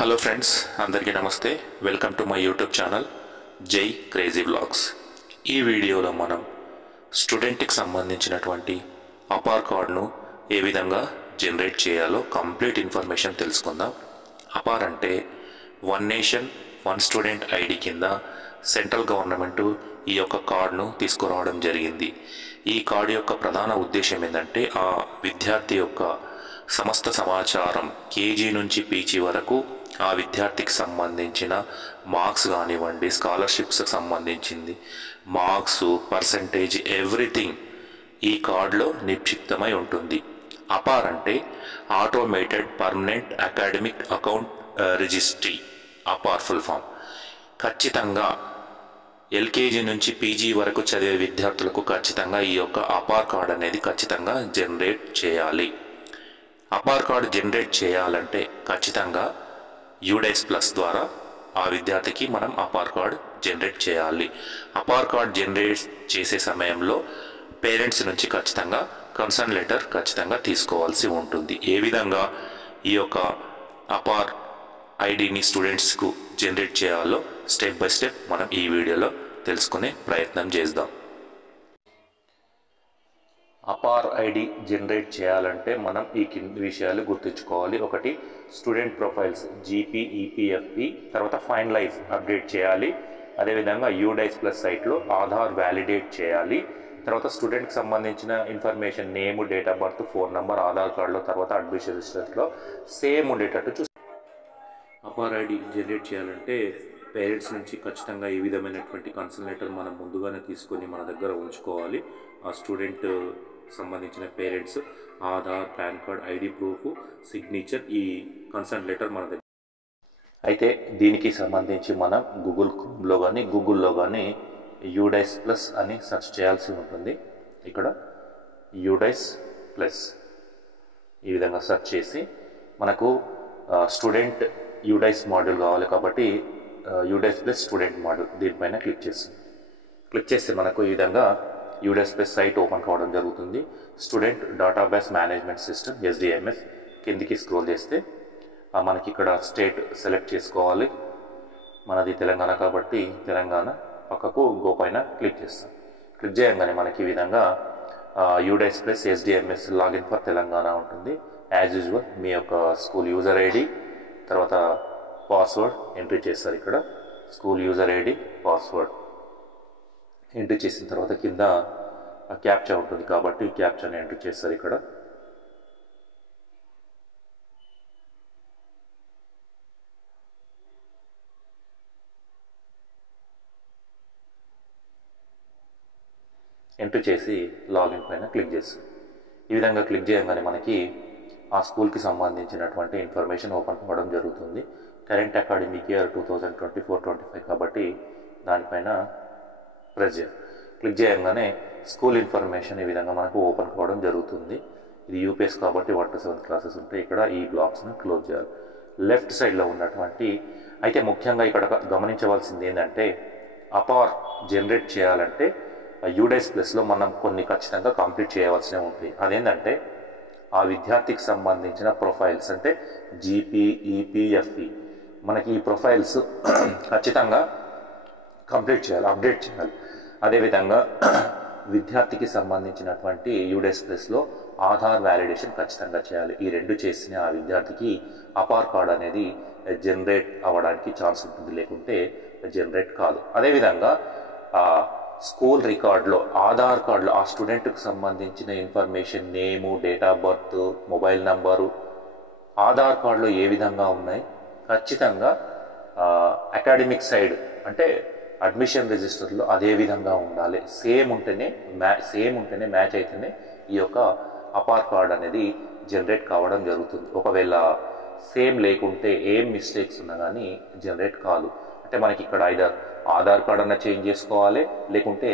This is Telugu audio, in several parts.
హలో ఫ్రెండ్స్, అందరికీ నమస్తే. Welcome to my YouTube channel జై క్రేజీ వ్లాగ్స్. ఈ వీడియోలో మనం స్టూడెంట్కి సంబంధించినటువంటి అపార్ కార్డును ఏ విధంగా జనరేట్ చేయాలో కంప్లీట్ ఇన్ఫర్మేషన్ తెలుసుకుందాం. అపార్ అంటే one nation one student ID కింద సెంట్రల్ గవర్నమెంట్ ఈ యొక్క కార్డును తీసుకురావడం జరిగింది. ఈ కార్డు యొక్క ప్రధాన ఉద్దేశం ఏంటంటే ఆ విద్యార్థి యొక్క సమస్త సమాచారం కేజీ నుంచి పీజీ వరకు ఆ విద్యార్థికి సంబంధించిన మార్క్స్ కానివ్వండి, స్కాలర్షిప్స్కి సంబంధించింది మార్క్స్, పర్సంటేజ్, ఎవ్రీథింగ్ ఈ కార్డులో నిక్షిప్తమై ఉంటుంది. అపార్ అంటే automated permanent academic account registry. APAAR full form. ఖచ్చితంగా ఎల్కేజీ నుంచి పీజీ వరకు చదివే విద్యార్థులకు ఖచ్చితంగా ఈ యొక్క అపార్ కార్డ్ అనేది ఖచ్చితంగా జనరేట్ చేయాలి. అపార్ కార్డు జనరేట్ చేయాలంటే ఖచ్చితంగా యూడైస్ ప్లస్ ద్వారా ఆ విద్యార్థికి మనం అపార్ కార్డ్ జనరేట్ చేయాలి. అపార్ కార్డ్ జనరేట్ చేసే సమయంలో పేరెంట్స్ నుంచి ఖచ్చితంగా కన్సర్న్ లెటర్ ఖచ్చితంగా తీసుకోవాల్సి ఉంటుంది. ఏ విధంగా ఈ యొక్క అపార్ ఐడిని స్టూడెంట్స్కు జనరేట్ చేయాలో స్టెప్ బై స్టెప్ మనం ఈ వీడియోలో తెలుసుకునే ప్రయత్నం చేద్దాం. అపార్ ఐడి జనరేట్ చేయాలంటే మనం ఈ కింది విషయాలు గుర్తుంచుకోవాలి. ఒకటి, స్టూడెంట్ ప్రొఫైల్స్ జీపీ, ఈపీఎఫ్పి, తర్వాత ఫైన్ లైఫ్ అప్డేట్ చేయాలి. అదేవిధంగా యూడైస్ ప్లస్ సైట్లో ఆధార్ వ్యాలిడేట్ చేయాలి. తర్వాత స్టూడెంట్కి సంబంధించిన information name, date of birth, phone number Aadhaar కార్డులో, తర్వాత అడ్మిషన్ రిజిస్టర్లో సేమ్ ఉండేటట్టు చూసి అపార్ ఐడి జనరేట్ చేయాలంటే పేరెంట్స్ నుంచి ఖచ్చితంగా ఈ విధమైనటువంటి కన్సర్న్ లెటర్ మనం ముందుగానే తీసుకొని మన దగ్గర ఉంచుకోవాలి. ఆ స్టూడెంట్ సంబంధించిన parents Aadhaar, pan card, ID proof, signature, ఈ కన్సర్న్ లెటర్ మన దగ్గర. అయితే దీనికి సంబంధించి మనం గూగుల్లో కానీ యూడైస్ ప్లస్ అని సెర్చ్ చేయాల్సి ఉంటుంది. ఇక్కడ యూడైస్ ప్లస్ ఈ విధంగా సెర్చ్ చేసి మనకు స్టూడెంట్ యూడైస్ మాడ్యూల్ కావాలి కాబట్టి యూడైస్ ప్లస్ స్టూడెంట్ మాడ్యూల్ దీనిపైన క్లిక్ చేస్తే మనకు ఈ విధంగా యూడైస్ ప్లస్ సైట్ ఓపెన్ కావడం జరుగుతుంది. Student database management system SDMS కిందికి స్క్రోల్ చేస్తే మనకి ఇక్కడ స్టేట్ సెలెక్ట్ చేసుకోవాలి. మనది తెలంగాణ కాబట్టి తెలంగాణ పక్కకు గో పైన క్లిక్ చేస్తాం. క్లిక్ చేయగానే మనకి ఈ విధంగా UDISE plus SDMS login for Telangana ఉంటుంది. యాజ్ యూజువల్ మీ యొక్క స్కూల్ యూజర్ ఐడి తర్వాత పాస్వర్డ్ ఎంట్రీ చేస్తారు. ఇక్కడ school user ID, password entry చేసిన తర్వాత కింద క్యాప్చా ఉంటుంది కాబట్టి క్యాప్చాని ఎంట్రీ చేస్తారు. ఇక్కడ ఎంట్రీ చేసి లాగిన్ పైన క్లిక్ చేస్తారు. ఈ విధంగా క్లిక్ చేయగానే మనకి ఆ స్కూల్కి సంబంధించినటువంటి ఇన్ఫర్మేషన్ ఓపెన్ అవ్వడం జరుగుతుంది. కరెంట్ అకాడమిక్ ఇయర్ 2024-25 కాబట్టి దానిపైన ప్రెస్ చేయాలి. క్లిక్ చేయగానే స్కూల్ ఇన్ఫర్మేషన్ ఈ విధంగా మనకు ఓపెన్ కావడం జరుగుతుంది. ఇది యూపీఎస్ కాబట్టి 1 to 7 క్లాసెస్ ఉంటాయి. ఇక్కడ ఈ బ్లాక్స్ని క్లోజ్ చేయాలి. లెఫ్ట్ సైడ్లో ఉన్నటువంటి అయితే ముఖ్యంగా ఇక్కడ గమనించవలసింది ఏంటంటే అపార్ జనరేట్ చేయాలంటే యూడైస్ ప్లస్లో మనం కొన్ని ఖచ్చితంగా కంప్లీట్ చేయవలసినవి ఉంటాయి. అదేంటంటే ఆ విద్యార్థికి సంబంధించిన ప్రొఫైల్స్ అంటే జీపీ, ఈపీఎఫ్ఈ మనకి ఈ ప్రొఫైల్స్ ఖచ్చితంగా కంప్లీట్ చేయాలి, అప్డేట్ చేయాలి. అదేవిధంగా విద్యార్థికి సంబంధించినటువంటి యూడైస్ ప్లస్లో ఆధార్ వ్యాలిడేషన్ ఖచ్చితంగా చేయాలి. ఈ రెండు చేసిన ఆ విద్యార్థికి అపార్ కార్డ్ అనేది జనరేట్ అవ్వడానికి ఛాన్స్ ఉంటుంది, లేకుంటే జనరేట్ కాదు. అదేవిధంగా స్కూల్ రికార్డులో ఆధార్ కార్డులో ఆ స్టూడెంట్కి సంబంధించిన information name, date of birth, mobile number Aadhaar కార్డులో ఏ విధంగా ఉన్నాయి ఖచ్చితంగా అకాడమిక్ సైడ్ అంటే అడ్మిషన్ రిజిస్టర్లో అదే విధంగా ఉండాలి. సేమ్ ఉంటేనే మ్యాచ్ అయితేనే ఈ యొక్క అపార్ కార్డ్ అనేది జనరేట్ కావడం జరుగుతుంది. ఒకవేళ సేమ్ లేకుంటే ఏం మిస్టేక్స్ ఉన్నా కానీ జనరేట్ కాదు. అంటే మనకి ఇక్కడ ఐదర్ ఆధార్ కార్డ్ అన్న చేంజ్ చేసుకోవాలి, లేకుంటే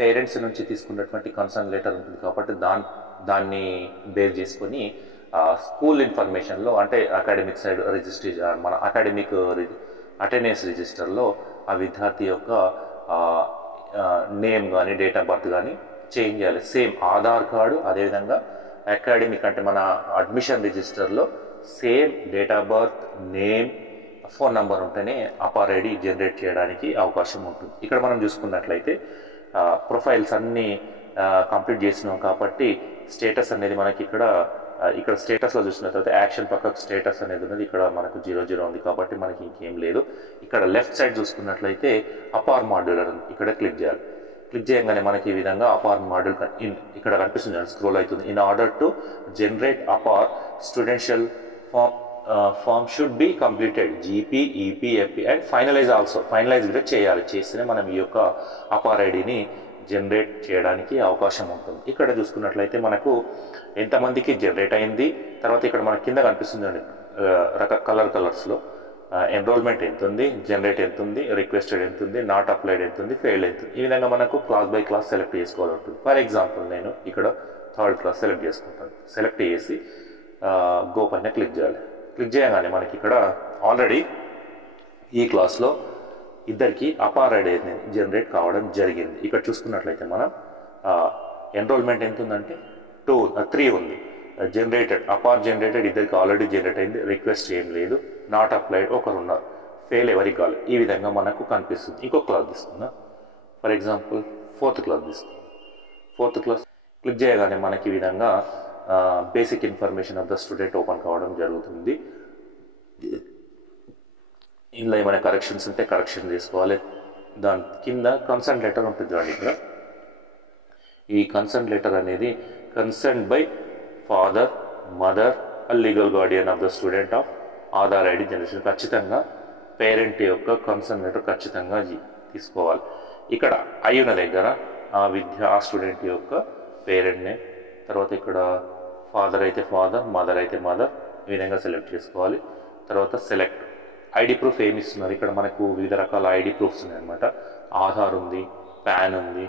పేరెంట్స్ నుంచి తీసుకున్నటువంటి కన్సర్న్ లెటర్ ఉంటుంది కాబట్టి దాన్ని బేస్ చేసుకొని స్కూల్ ఇన్ఫర్మేషన్లో అంటే అకాడమిక్ సైడ్ రిజిస్ట్రేషన్ మన అకాడమిక్ అటెండెన్స్ రిజిస్టర్లో ఆ విద్యార్థి యొక్క నేమ్ కానీ డేట్ ఆఫ్ బర్త్ కానీ చేంజ్ చేయాలి. సేమ్ ఆధార్ కార్డు అదేవిధంగా అకాడమిక్ అంటే మన అడ్మిషన్ రిజిస్టర్లో same date of birth, name, phone number ఉంటేనే అపార్ ఐడి జనరేట్ చేయడానికి అవకాశం ఉంటుంది. ఇక్కడ మనం చూసుకున్నట్లయితే ప్రొఫైల్స్ అన్నీ కంప్లీట్ చేసినాం కాబట్టి స్టేటస్ అనేది మనకి ఇక్కడ స్టేటస్లో చూసిన తర్వాత యాక్షన్ పక్కకు స్టేటస్ అనేది ఉన్నది. ఇక్కడ మనకు 00 ఉంది కాబట్టి మనకి ఇంకేం లేదు. ఇక్కడ లెఫ్ట్ సైడ్ చూసుకున్నట్లయితే అపార్ మాడ్యూలర్ ఉంది, ఇక్కడ క్లిక్ చేయాలి. క్లిక్ చేయగానే మనకి ఈ విధంగా అపార్ మాడ్యూల్ ఇక్కడ కనిపిస్తుంది, స్క్రోల్ అవుతుంది. In order to generate APAAR credential form should be completed GP, EP, FP and finalize కూడా చేయాలి. చేస్తేనే మనం ఈ యొక్క అపార్ ఐడిని జనరేట్ చేయడానికి అవకాశం ఉంటుంది. ఇక్కడ చూసుకున్నట్లయితే మనకు ఎంతమందికి జనరేట్ అయింది, తర్వాత ఇక్కడ మనకి కింద కనిపిస్తుంది కలర్స్లో ఎన్రోల్మెంట్ ఎంత ఉంది, జనరేట్ ఎంత ఉంది, రిక్వెస్టెడ్ ఎంత ఉంది, నాట్ అప్లైడ్ ఎంత ఉంది, ఫెయిల్డ్ ఎంత ఉంది. ఈ విధంగా మనకు క్లాస్ బై క్లాస్ సెలెక్ట్ చేసుకోవాలి ఉంటుంది. ఫర్ ఎగ్జాంపుల్ నేను ఇక్కడ 3rd క్లాస్ సెలెక్ట్ చేసుకుంటాను. సెలెక్ట్ చేసి గో పైన క్లిక్ చేయాలి. క్లిక్ చేయగానే మనకి ఇక్కడ ఆల్రెడీ ఈ క్లాస్లో ఇద్దరికి అపార్ ఐడి అనేది జనరేట్ కావడం జరిగింది. ఇక్కడ చూసుకున్నట్లయితే మనం ఎన్రోల్మెంట్ ఎంత ఉందంటే 3 ఉంది. జనరేటెడ్ అపార్ జనరేటెడ్ ఇద్దరికి ఆల్రెడీ జనరేట్ అయింది, రిక్వెస్ట్ ఏం లేదు, నాట్ అప్లైడ్ ఒకరు ఉన్నారు, ఫెయిల్ ఎవరికి కావాలి. ఈ విధంగా మనకు కనిపిస్తుంది. ఇంకో క్లాస్ తీసుకుందాం. ఫర్ ఎగ్జాంపుల్ 4th క్లాస్ తీసుకుందాం. 4th క్లాస్ క్లిక్ చేయగానే మనకి ఈ విధంగా basic information of the student open కావడం జరుగుతుంది. ఇందులో ఏమైనా కరెక్షన్స్ ఉంటే కరెక్షన్ చేసుకోవాలి. దాని కింద కన్సర్న్ లెటర్ ఉంటుంది చూడండి. ఇక్కడ ఈ కన్సర్న్ లెటర్ అనేది concern by father, mother, legal Guardian of the student of Aadhaar ID generation. ఖచ్చితంగా పేరెంట్ యొక్క కన్సర్న్ లెటర్ ఖచ్చితంగా తీసుకోవాలి. ఇక్కడ అయ్యున్న దగ్గర ఆ స్టూడెంట్ యొక్క పేరెంట్ నేమ్, తర్వాత ఇక్కడ ఫాదర్ అయితే ఫాదర్, మదర్ అయితే మదర్, ఈ విధంగా సెలెక్ట్ చేసుకోవాలి. తర్వాత సెలెక్ట్ ఐడి ప్రూఫ్ ఏమి ఇస్తున్నారు. ఇక్కడ మనకు వివిధ రకాల ఐడి ప్రూఫ్స్ ఉన్నాయన్నమాట. ఆధార్ ఉంది, పాన్ ఉంది,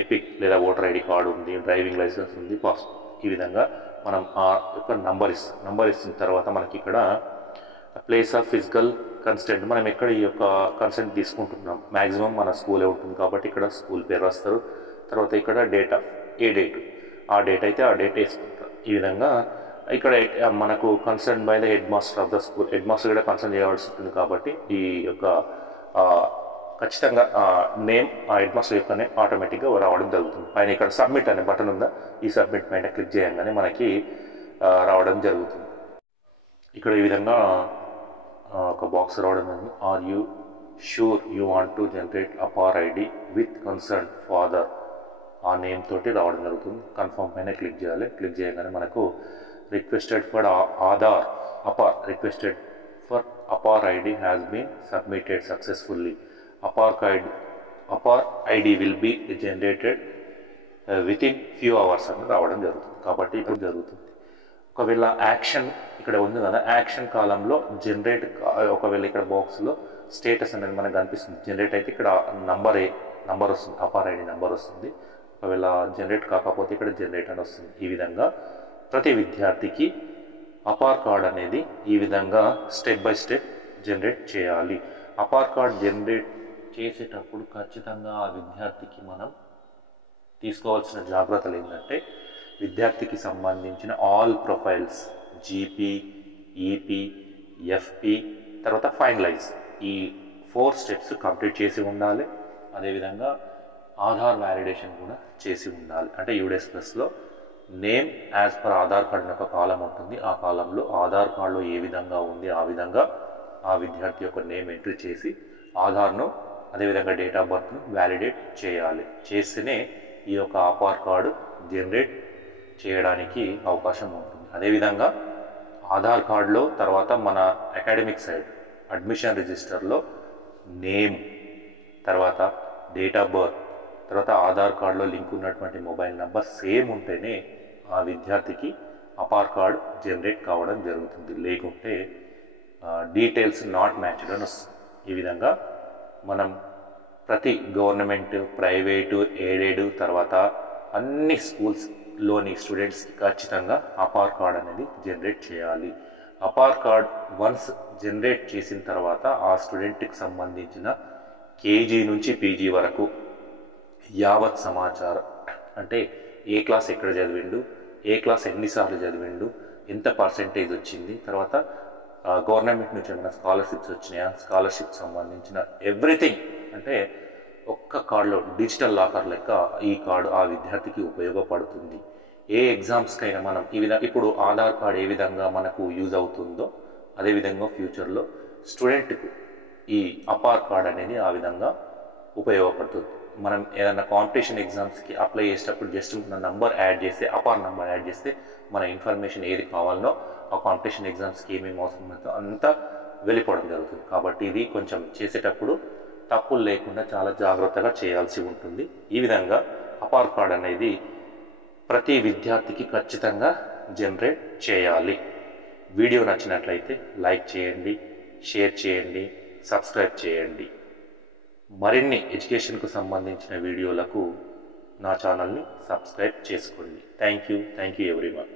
ఎపిక్ లేదా ఓటర్ ఐడి కార్డు ఉంది, డ్రైవింగ్ లైసెన్స్ ఉంది, పాస్పోర్ట్. ఈ విధంగా మనం ఆ యొక్క నంబర్ ఇస్తున్న తర్వాత మనకి ఇక్కడ ప్లేస్ ఆఫ్ ఫిజికల్ కన్సెంట్, మనం ఎక్కడ ఈ యొక్క కన్సెంట్ తీసుకుంటున్నాం మ్యాక్సిమం మన స్కూలే ఉంటుంది కాబట్టి ఇక్కడ స్కూల్ పేరు రాస్తారు. తర్వాత ఇక్కడ డేట్ ఆ డేట్ అయితే ఆ డేట్ వేసుకుంటారు. ఈ విధంగా ఇక్కడ మనకు concern by the head master of the school, head master కూడా కన్సర్న్ చేయవలసి ఉంటుంది కాబట్టి ఈ యొక్క ఖచ్చితంగా నేమ్ ఆ హెడ్ మాస్టర్ యొక్క నేమ్ ఆటోమేటిక్గా రావడం జరుగుతుంది. పైన ఇక్కడ సబ్మిట్ అనే బటన్ ఉందా, ఈ సబ్మిట్ పైన క్లిక్ చేయగానే మనకి రావడం జరుగుతుంది. ఇక్కడ ఈ విధంగా ఒక బాక్స్ రావడం జరిగింది. Are you sure you want to generate APAAR ID with concern father, ఆ నేమ్ తోటి రావడం జరుగుతుంది. కన్ఫర్మ్ పైన క్లిక్ చేయాలి. క్లిక్ చేయగానే మనకు requested for APAAR ID has been submitted successfully. APAAR ID will be generated within few hours అని రావడం జరుగుతుంది. కాబట్టి ఇప్పుడు జరుగుతుంది. ఒకవేళ యాక్షన్ ఇక్కడ ఉంది కదా, యాక్షన్ కాలంలో జనరేట్, ఒకవేళ ఇక్కడ బాక్స్లో స్టేటస్ అనేది మనకు కనిపిస్తుంది. జనరేట్ అయితే ఇక్కడ నంబర్ వస్తుంది, అపార్ ఐడి నంబర్ వస్తుంది. ఒకవేళ జనరేట్ కాకపోతే ఇక్కడ జనరేట్ అని వస్తుంది. ఈ విధంగా ప్రతి విద్యార్థికి అపార్ కార్డ్ అనేది ఈ విధంగా స్టెప్ బై స్టెప్ జనరేట్ చేయాలి. అపార్ కార్డ్ జనరేట్ చేసేటప్పుడు ఖచ్చితంగా ఆ విద్యార్థికి మనం తీసుకోవాల్సిన జాగ్రత్తలు ఏంటంటే, విద్యార్థికి సంబంధించిన all profiles GP, EP, FP, తర్వాత ఫైనలైజ్, ఈ 4 స్టెప్స్ కంప్లీట్ చేసి ఉండాలి. అదేవిధంగా ఆధార్ వ్యాలిడేషన్ కూడా చేసి ఉండాలి. అంటే యూడెస్ ప్లస్లో name as per Aadhaar card ఒక కాలం ఉంటుంది. ఆ కాలంలో ఆధార్ కార్డులో ఏ విధంగా ఉంది ఆ విధంగా ఆ విద్యార్థి యొక్క నేమ్ ఎంట్రీ చేసి ఆధార్ను అదేవిధంగా డేట్ ఆఫ్ బర్త్ను వ్యాలిడేట్ చేయాలి. చేస్తేనే ఈ యొక్క అపార్ కార్డు జనరేట్ చేయడానికి అవకాశం ఉంటుంది. అదేవిధంగా ఆధార్ కార్డులో తర్వాత మన అకాడమిక్ సైడ్ అడ్మిషన్ రిజిస్టర్లో నేమ్, తర్వాత డేట్ ఆఫ్ బర్త్, తర్వాత ఆధార్ కార్డులో లింక్ ఉన్నటువంటి మొబైల్ నెంబర్ సేమ్ ఉంటేనే ఆ విద్యార్థికి అపార్ కార్డ్ జనరేట్ కావడం జరుగుతుంది. లేకుంటే డీటెయిల్స్ నాట్ మ్యాచ్డ్ అని వస్తుంది. ఈ విధంగా మనం ప్రతి గవర్నమెంట్, ప్రైవేటు, ఎయిడెడ్, తర్వాత అన్ని స్కూల్స్లోని స్టూడెంట్స్కి ఖచ్చితంగా అపార్ కార్డ్ అనేది జనరేట్ చేయాలి. అపార్ కార్డ్ వన్స్ జనరేట్ చేసిన తర్వాత ఆ స్టూడెంట్కి సంబంధించిన కేజీ నుంచి పీజీ వరకు యావత్ సమాచారం, అంటే ఏ క్లాస్ ఎక్కడ చదివిండు, ఏ క్లాస్ ఎన్నిసార్లు చదివిండు, ఎంత పర్సెంటేజ్ వచ్చింది, తర్వాత గవర్నమెంట్ నుంచి ఏమైనా స్కాలర్షిప్స్ వచ్చినాయా, స్కాలర్షిప్ సంబంధించిన ఎవ్రీథింగ్ అంటే ఒక్క కార్డులో డిజిటల్ లాకర్ లెక్క ఈ కార్డు ఆ విద్యార్థికి ఉపయోగపడుతుంది. ఏ ఎగ్జామ్స్కైనా మనం ఈ విధంగా ఇప్పుడు ఆధార్ కార్డు ఏ విధంగా మనకు యూజ్ అవుతుందో అదేవిధంగా ఫ్యూచర్లో స్టూడెంట్కు ఈ అపార్ కార్డ్ అనేది ఆ విధంగా ఉపయోగపడుతుంది. మనం ఏదైనా కాంపిటీషన్ ఎగ్జామ్స్కి అప్లై చేసేటప్పుడు జస్ట్ మన నంబర్ యాడ్ చేస్తే, అపార్ నంబర్ యాడ్ చేస్తే మన ఇన్ఫర్మేషన్ ఏది కావాలనో ఆ కాంపిటీషన్ ఎగ్జామ్స్కి ఏమేమి అవసరమవుతుందో అంతా వెళ్ళిపోవడం జరుగుతుంది. కాబట్టి ఇది కొంచెం చేసేటప్పుడు తప్పులు లేకుండా చాలా జాగ్రత్తగా చేయాల్సి ఉంటుంది. ఈ విధంగా అపార్ కార్డ్ అనేది ప్రతి విద్యార్థికి ఖచ్చితంగా జనరేట్ చేయాలి. వీడియో నచ్చినట్లయితే లైక్ చేయండి, షేర్ చేయండి, సబ్స్క్రైబ్ చేయండి. మరిన్ని ఎడ్యుకేషన్కు సంబంధించిన వీడియోలకు నా ఛానల్ని సబ్స్క్రైబ్ చేసుకోండి. Thank you everyone.